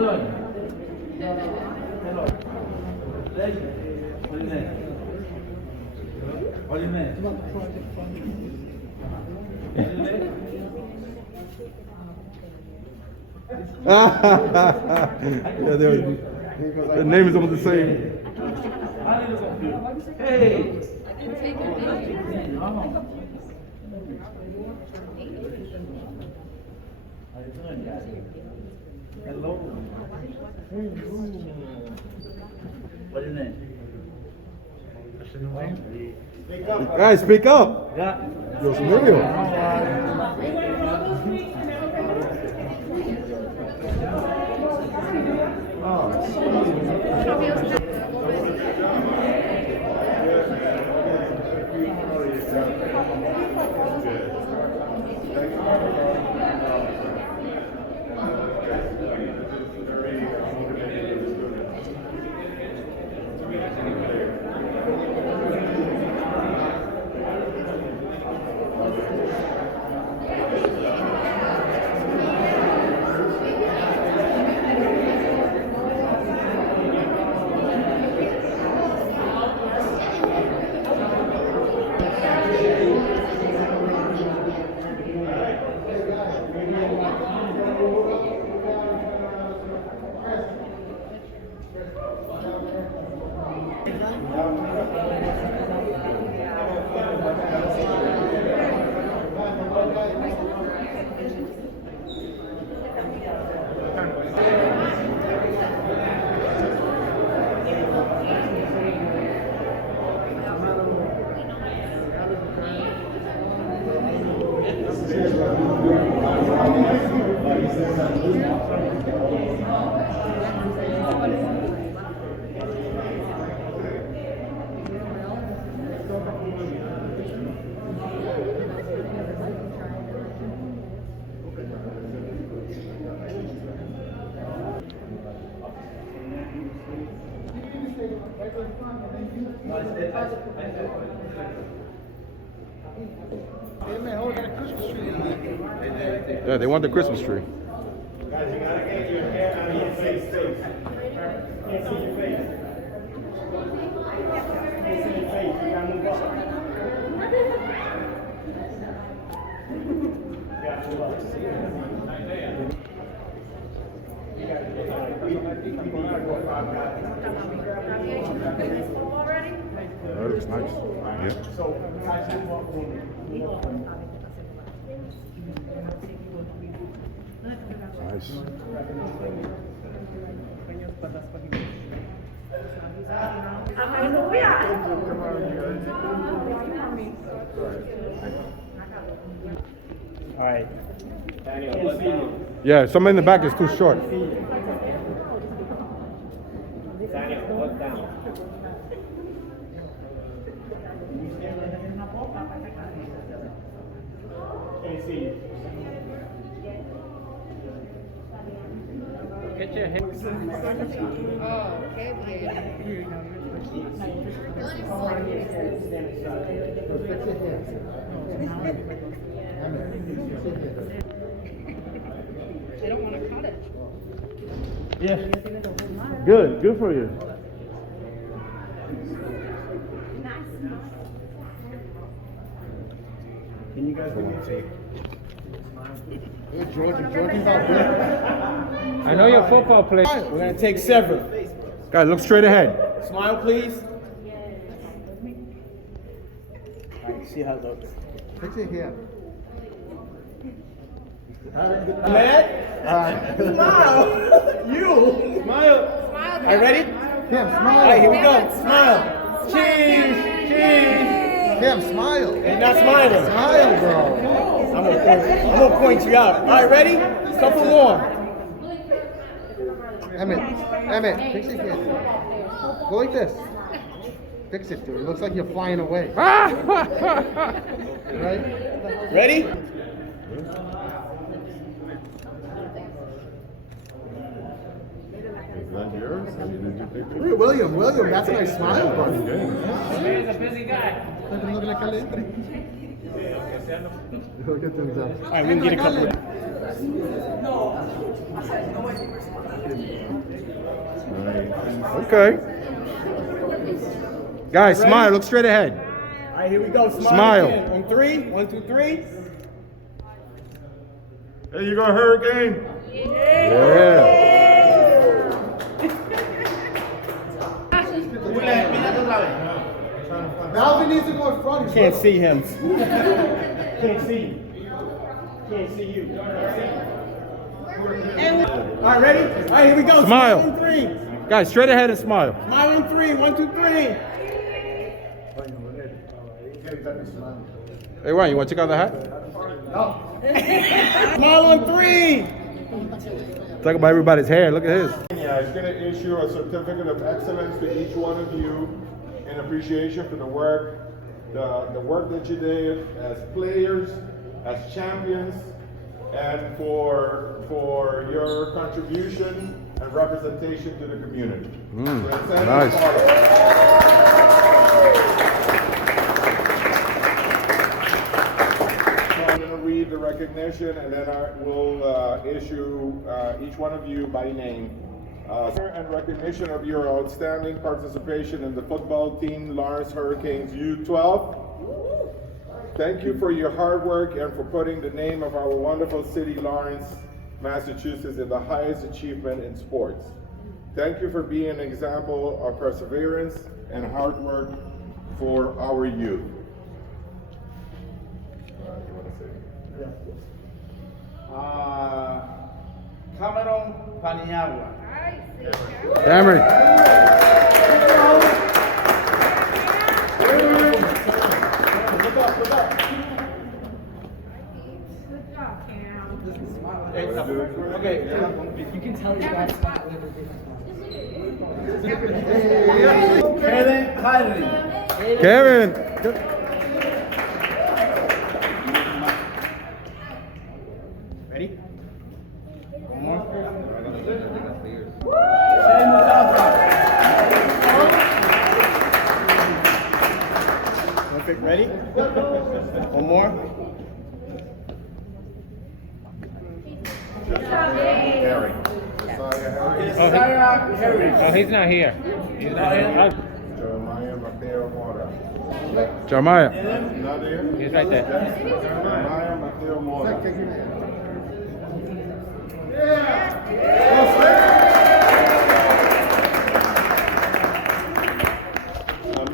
doing? Hello. Pleasure. What do you mean? What do you mean? Yeah, the name is almost the same. Hey. How you doing, guys? Hello. What is it? Guys, speak up. Yeah. Dios mío. Yeah, they want the Christmas tree. Guys, you gotta get your hair out of your face. Can't see your face. Can't see your face. You gotta move up. You gotta move up. That looks nice. Yeah. So, guys, move up. Nice. All right. Daniel, look down. Yeah, somebody in the back is too short. Daniel, look down. Can't see you. Get your head. Oh, qué bien. They don't want to cut it. Yeah. Good. Good for you. Can you guys do me a favor? Georgie's out there. I know you're a football player. We're gonna take several. Guys, look straight ahead. Smile, please. All right, see how it looks. Fix it here. Mad? Smile. You. Smile. Smile. All right, ready? Kim, All smile. right, here we go. Smile. Cheese. Cheese. Kim, smile. And not smiling. Smile, bro. I'm gonna point you out. All right, ready? Couple more. Emmett, fix it here. Go like this. Fix it, dude. It looks like you're flying away. Right? Ready? Hey, William, that's a nice smile, buddy. He's a busy guy. Look at caliente. Look at them. All right, we can get a couple. Okay. Guys, smile. Look straight ahead. All right, here we go. Smile. Again. On three. 1, 2, 3. There you go, Hurricane. Yeah. Melvin needs to go in front. Can't see him. Can't see you. Can't see you. All right, ready? All right, here we go. Smile. On 3. Guys, straight ahead and smile. Smile on 3. 1, 2, 3. Hey, Ryan, you want to check out the hat? Smile on 3. Talk about everybody's hair. Look at his. Yeah, is going to issue a certificate of excellence to each one of you in appreciation for the work that you did as players, as champions, and for your contribution and representation to the community. Nice. I'm going to read the recognition, and then I will issue each one of you by name. And recognition of your outstanding participation in the football team Lawrence Hurricanes U12. Thank you for your hard work and for putting the name of our wonderful city, Lawrence, Massachusetts, in the highest achievement in sports. Thank you for being an example of perseverance and hard work for our youth. Cameron Paniagua. Cameron. Okay, you can tell these guys. Kevin Hardy. Kevin. Ready? One more. Perfect. Ready? One more. Harry. Oh, he's not here. He's not here. Jeremiah Mateo Mora. Jeremiah. Not here? He's right there. Jeremiah Mateo Mora.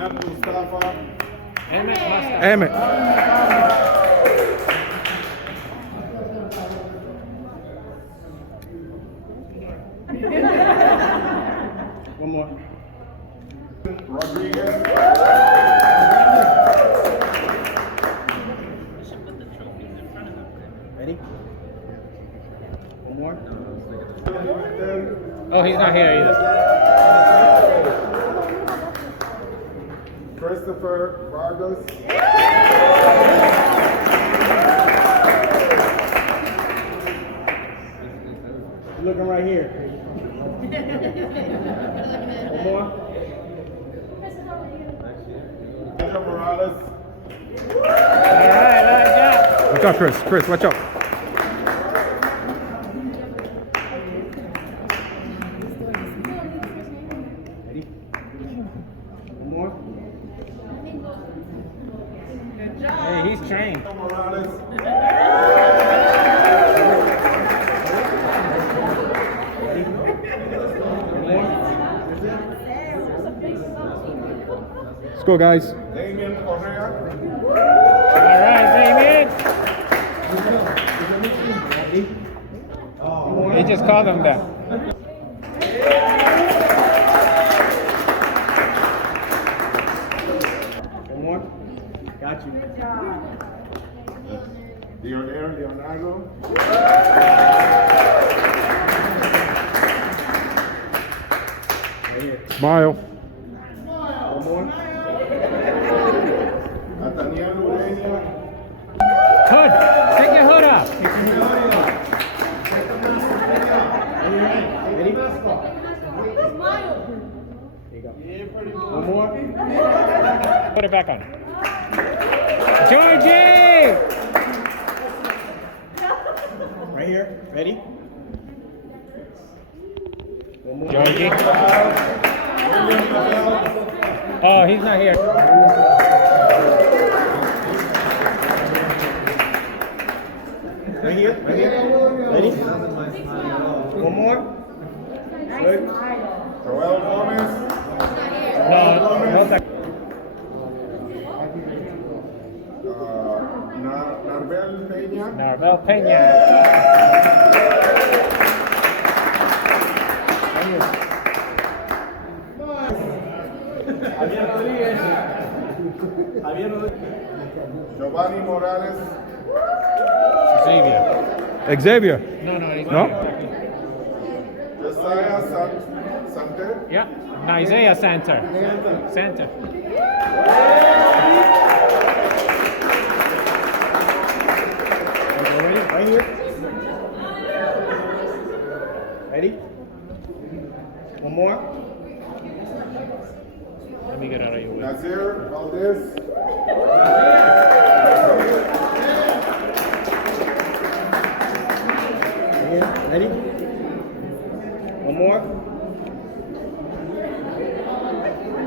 Ahmed Mustafa. Emmett. One more. Rodriguez. Ready? One more. Oh, he's not here either. Christopher Vargas. You're looking right here. One more. Pedro Morales. Watch out, Chris. Chris, watch out. Ready? One more. Hey, he's trained. Pedro Morales. Let's go, guys. Damien Correa. All right, Damien. He just called him that. One more. Got you. Leonardo. Right here. Smile. One more. Nathaniel Ureña. Hood. Take your hood off. Ready? There you go. One more. Put it back on. Georgie! Right here. Ready? One more. Georgie. Oh, he's not here. Right here, right here. Ready? One more. Good. Joel Gomez. No, no, Narbel Pena. Narvel Pena. Javier Rodríguez. Javier Rodríguez. Giovanni Morales. Xavier. Xavier. No, he's No? not here. Josiah Santer. Yeah. No, Isaiah Center. Center. Ready? Right here. Ready? One more. Let me get out of your way. Nazir Valdez. Right here. Ready? One more.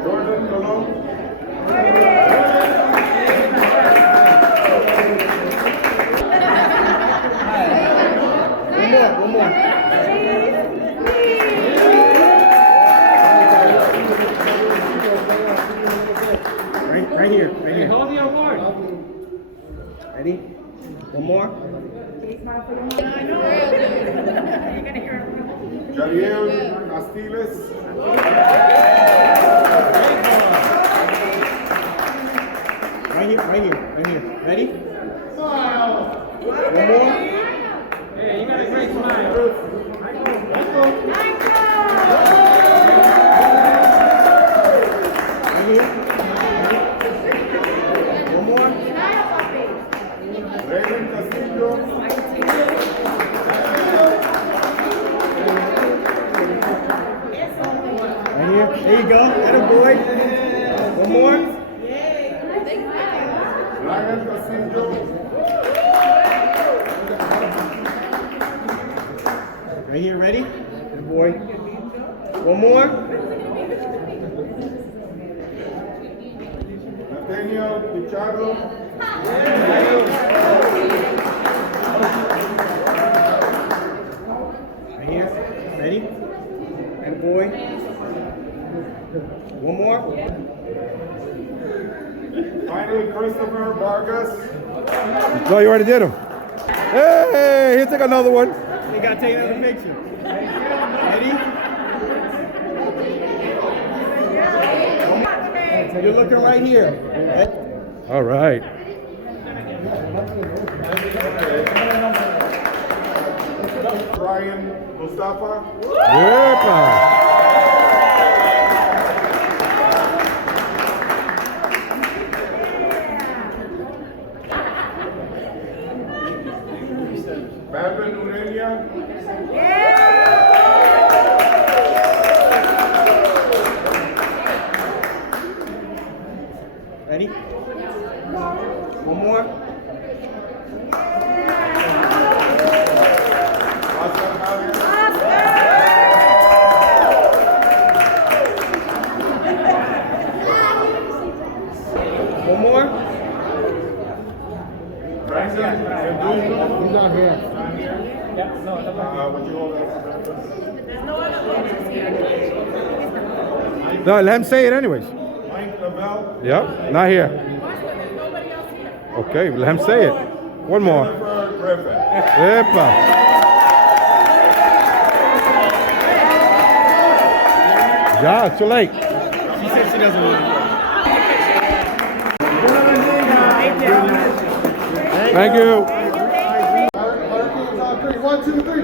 Jordan Colon. One more. Right here. Right here. Hold your award. Ready? One more. Javier Castiles. Right here. Ready? One more. Hey, you got a great smile. Right here. One more. Raymond Castillo. Right here. There you go. Atta boy. One more. Ryan Castillo. Right here. Ready? Atta boy. One more. Nathaniel Pichardo. Right here. Ready? Atta boy. One more. Finally, Christopher Vargas. No, you already did him. Hey, here, take another one. You gotta take another picture. Ready? You're looking right here. All right. Brian Mustafa. Yepa. Badman Urania. Ready? One more. Oscar Javier. One more. Brandon Mendoza. He's not here. Would you hold that for breakfast? No, let him say it anyways. Mike Lavelle. Yep, not here. Okay, let him say it. One more. Jennifer Griffin. Yepa. Yeah, it's too late. She said she doesn't want to Thank you. Hurricanes on three. 1, 2, 3.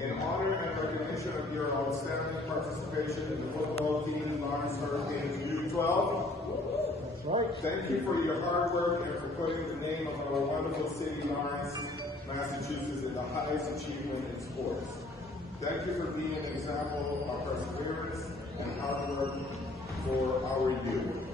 In honor and recognition of your outstanding participation in the football team Lawrence Hurricanes U12. That's right. Thank you for your hard work and for putting the name of our wonderful city, Lawrence, Massachusetts, in the highest achievement in sports. Thank you for being an example of perseverance and hard work for our youth.